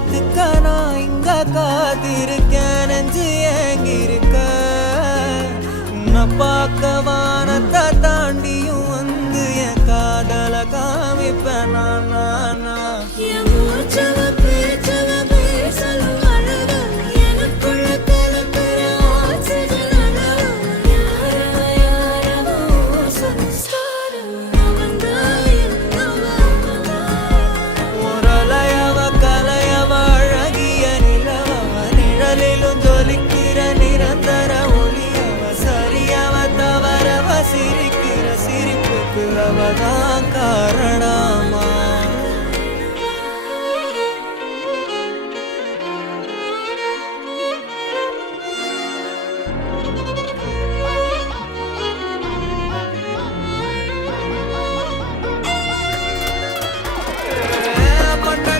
காத்துக்க நான் இங்க காத்திருக்கேன் நெஞ்சு ஏங்கிருக்க உன்னை பார்க்க வானத்தை தாண்டியும் வந்து என் காதல காமிப்பேன் நான் சிரிக்கிற சிரிப்புக்கு அவதான்